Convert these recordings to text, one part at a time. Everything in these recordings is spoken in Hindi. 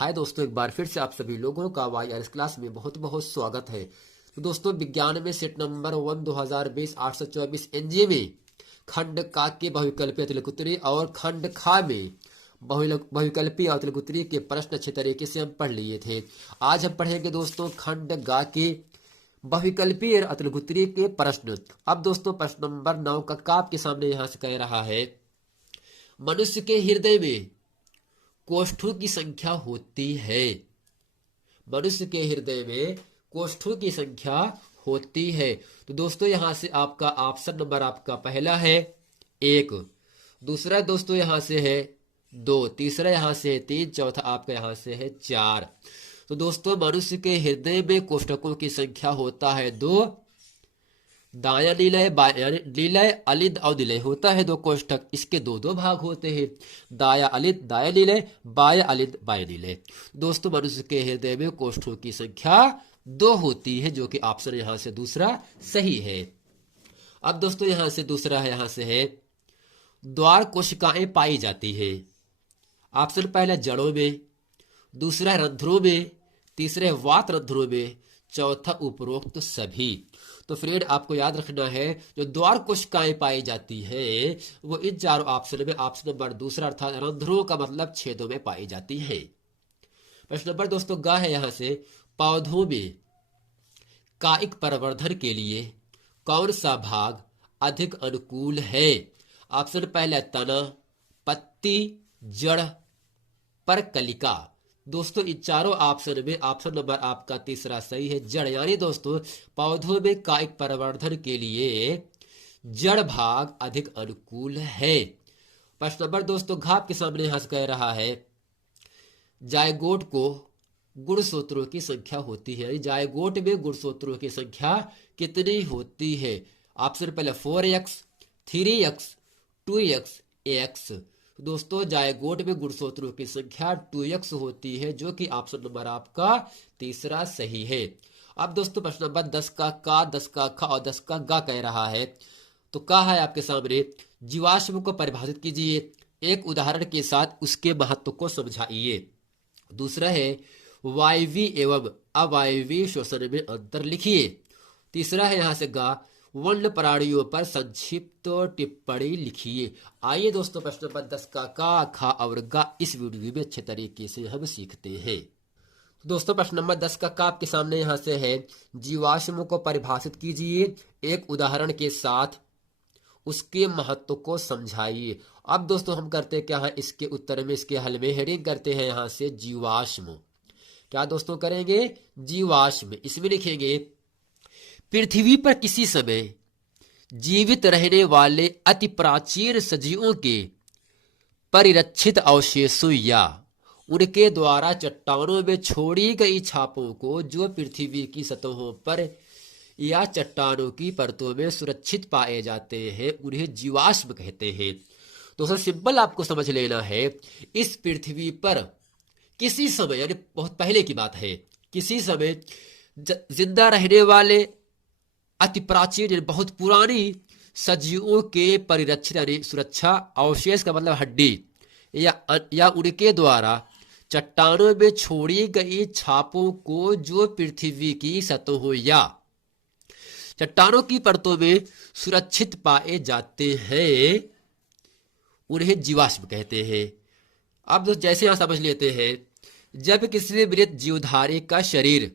हाय दोस्तों, एक बार फिर से आप सभी लोगों का वाईआरएस क्लास में बहुत बहुत स्वागत है। तो दोस्तों, विज्ञान में सेट नंबर 1 2020 824 एनजे में खंड का के बहुविकल्पीय अतिलकुत्री और खंड खा में बहुविकल्पीय अतिलकुत्री के प्रश्न अच्छे तरीके से हम पढ़ लिए थे। आज हम पढ़ेंगे दोस्तों खंड गा के बहुविकल्पीय अतिलकुत्री के प्रश्न। अब दोस्तों प्रश्न नंबर 9 का आपके सामने यहाँ से कह रहा है, मनुष्य के हृदय में कोष्ठों की संख्या होती है। मनुष्य के हृदय में कोष्ठों की संख्या होती है। तो दोस्तों यहां से आपका ऑप्शन नंबर आपका पहला है 1, दूसरा दोस्तों यहां से है 2, तीसरा यहां से है 3, चौथा आपका यहां से है 4। तो दोस्तों मनुष्य के हृदय में कोष्ठकों की संख्या होता है 2। दाया नीलय बाया नीलय अलिद और निलय होता है 2 कोष्ठक, इसके दो दो भाग होते हैं, दाया अलिद दाया नीलय, बाया अलिद बाया नीलय। दोस्तों मनुष्य के हृदय में कोष्ठों की संख्या 2 होती है, जो कि ऑप्शन यहां से दूसरा सही है। अब दोस्तों यहां से दूसरा है, यहां से है द्वार कोशिकाएं पाई जाती है। ऑप्शन पहला जड़ों में, दूसरा रंध्रों में, तीसरे वात रंध्रों में, चौथा उपरोक्त सभी। तो फ्रेंड आपको याद रखना है, जो द्वार कोशिकाएं पाई जाती है वो इन चारों ऑप्शन में ऑप्शन नंबर दूसरा अर्थात रंध्रों का मतलब छेदों में पाई जाती है। प्रश्न नंबर दोस्तों गा है यहां से, पौधों में कायिक प्रवर्धन के लिए कौन सा भाग अधिक अनुकूल है? ऑप्शन पहला तना, पत्ती, जड़, परकलिका। दोस्तों इन चारों ऑप्शन में ऑप्शन नंबर आपका तीसरा सही है, जड़। यानी दोस्तों पौधों में कायिक प्रवर्धन के लिए जड़ भाग अधिक अनुकूल है। प्रश्न नंबर दोस्तों घाव के सामने यहां से कह रहा है, जायगोट को गुणसूत्रों की संख्या होती है। जायगोट में गुणसूत्रों की संख्या कितनी होती है? ऑप्शन पहले 4x, 3x, 2x, ax। दोस्तों जायगोट में गुणसूत्रों की संख्या 2x होती है, जो कि ऑप्शन नंबर आपका तीसरा सही है। अब दोस्तों प्रश्न नंबर 10 का 10 का ख और 10 का गा कह रहा है। तो का है आपके सामने, जीवाश्म को परिभाषित कीजिए, एक उदाहरण के साथ उसके महत्व को समझाइए। दूसरा है वायवी एवं अवायवी श्वसन में अंतर लिखिए। तीसरा है यहां से गा, वन्य प्राणियों पर संक्षिप्त टिप्पणी लिखिए। आइए दोस्तों प्रश्न नंबर 10 का खा और गा इस वीडियो में अच्छे तरीके से हम सीखते हैं। दोस्तों प्रश्न नंबर 10 का आपके सामने यहां से है, जीवाश्म को परिभाषित कीजिए, एक उदाहरण के साथ उसके महत्व को समझाइए। अब दोस्तों हम करते क्या है, इसके उत्तर में इसके हल में हेडिंग करते हैं यहां से जीवाश्म। क्या दोस्तों करेंगे? जीवाश्म। इसमें लिखेंगे, पृथ्वी पर किसी समय जीवित रहने वाले अति प्राचीन सजीवों के परिरक्षित अवशेषों या उनके द्वारा चट्टानों में छोड़ी गई छापों को जो पृथ्वी की सतहों पर या चट्टानों की परतों में सुरक्षित पाए जाते हैं उन्हें जीवाश्म कहते हैं। दोस्तों सिंपल आपको समझ लेना है, इस पृथ्वी पर किसी समय यानी बहुत पहले की बात है, किसी समय जिंदा रहने वाले अति प्राचीन यानी बहुत पुरानी सजीवों के परिरक्षित यानी सुरक्षा अवशेष का मतलब हड्डी या उनके द्वारा चट्टानों में छोड़ी गई छापों को जो पृथ्वी की सतहों या चट्टानों की परतों में सुरक्षित पाए जाते हैं उन्हें जीवाश्म कहते हैं। अब दोस्त जैसे यहां समझ लेते हैं, जब किसी मृत जीवधारी का शरीर,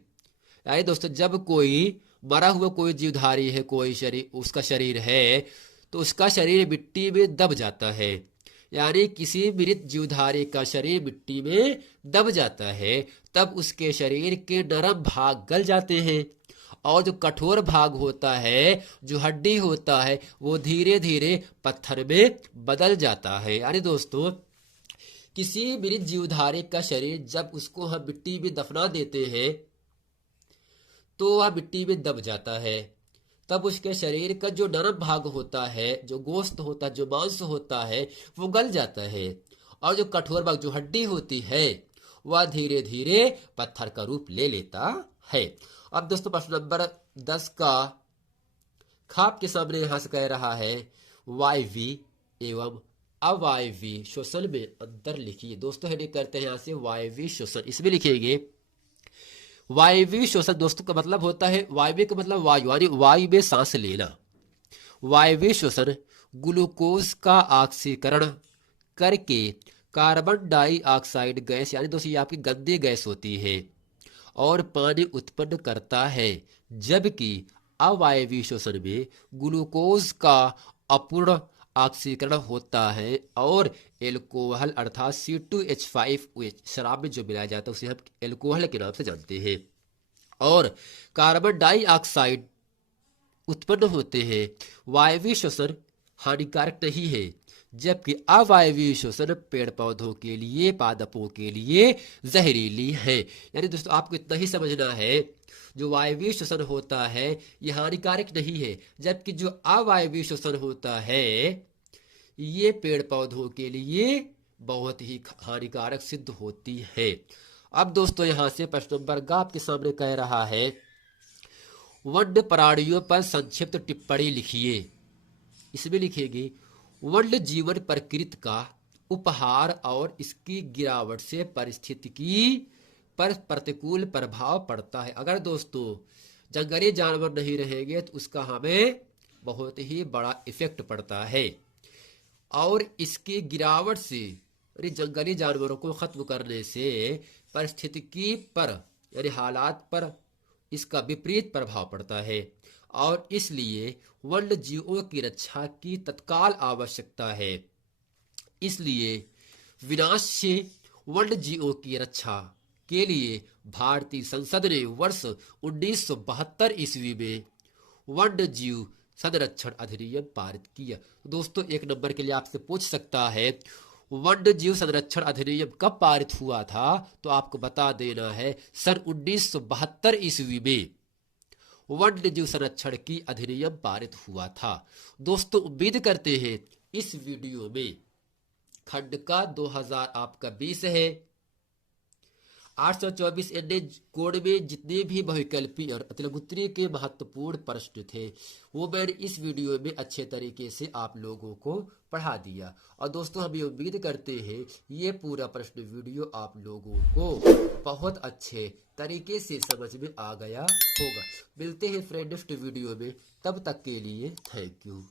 यानी दोस्तों जब कोई मरा हुआ कोई जीवधारी है, कोई शरीर उसका शरीर है, तो उसका शरीर मिट्टी में दब जाता है। यानी किसी मृत जीवधारी का शरीर मिट्टी में दब जाता है, तब उसके शरीर के नरम भाग गल जाते हैं और जो कठोर भाग होता है, जो हड्डी होता है, वो धीरे धीरे पत्थर में बदल जाता है। यानी दोस्तों किसी मृत जीवधारी का शरीर जब उसको हम मिट्टी में दफना देते हैं तो वह मिट्टी में दब जाता है, तब उसके शरीर का जो नरम भाग होता है, जो गोश्त होता है, जो मांस होता है, वो गल जाता है और जो कठोर भाग जो हड्डी होती है वह धीरे धीरे पत्थर का रूप ले लेता है। अब दोस्तों प्रश्न नंबर 10 का खाप के सामने यहां से कह रहा है, वायवी एवं अवायवीय श्वसन में अंतर लिखिए। दोस्तों हेडिंग करते हैं यहाँ से वायवीय श्वसन, इसमें लिखेंगे वायवीय श्वसन। दोस्तों का मतलब होता है, वायवीय का मतलब वायु, यानी वायु में सांस लेना। वायवीय श्वसन ग्लूकोज का ऑक्सीकरण करके कार्बन डाइऑक्साइड गैस, यानी दोस्तों ये आपकी गंदी गैस होती है, और पानी उत्पन्न करता है। जबकि अवायवीय श्वसन में ग्लूकोज का अपूर्ण ऑक्सीकरण होता है और एल्कोहल अर्थात C2H5OH शराब में जो मिलाया जाता है उसे हम एल्कोहल के नाम से जानते हैं, और कार्बन डाइऑक्साइड उत्पन्न होते हैं। वायवीय श्वसन हानिकारक नहीं है, जबकि अवायवीय श्वसन पेड़ पौधों के लिए, पादपों के लिए जहरीली है। यानी दोस्तों आपको इतना ही समझना है, जो वायवीय श्वसन होता है ये हानिकारक नहीं है, जबकि जो अवायवीय श्वसन होता है ये पेड़ पौधों के लिए बहुत ही हानिकारक सिद्ध होती है। अब दोस्तों यहां से प्रश्न नंबर ग आपके सामने कह रहा है, वन्य प्राणियों पर संक्षिप्त टिप्पणी लिखिए। इसमें लिखेंगे वन्य जीवन प्रकृति का उपहार और इसकी गिरावट से पारिस्थितिकी पर प्रतिकूल प्रभाव पड़ता है। अगर दोस्तों जंगली जानवर नहीं रहेंगे तो उसका हमें बहुत ही बड़ा इफेक्ट पड़ता है, और इसकी गिरावट से, जंगली जानवरों को खत्म करने से पारिस्थितिकी पर यानी हालात पर इसका विपरीत प्रभाव पड़ता है, और इसलिए वन्य जीवों की रक्षा की तत्काल आवश्यकता है। इसलिए विनाश से वन्य जीवों की रक्षा के लिए भारतीय संसद ने वर्ष 1972 ईस्वी में वन्य जीव संरक्षण अधिनियम पारित किया। दोस्तों एक नंबर के लिए आपसे पूछ सकता है वन्य जीव संरक्षण अधिनियम कब पारित हुआ था, तो आपको बता देना है सन 1972 ईस्वी में वन्य जीव संरक्षण की अधिनियम पारित हुआ था। दोस्तों उम्मीद करते हैं इस वीडियो में खंड का 2020 है 824 एनए कोड में जितने भी बहुविकल्पी और अतिलंघुत्तरीय के महत्वपूर्ण प्रश्न थे वो मैंने इस वीडियो में अच्छे तरीके से आप लोगों को पढ़ा दिया। और दोस्तों हम ये उम्मीद करते हैं ये पूरा प्रश्न वीडियो आप लोगों को बहुत अच्छे तरीके से समझ में आ गया होगा। मिलते हैं फ्रेंड नेक्स्ट वीडियो में, तब तक के लिए थैंक यू।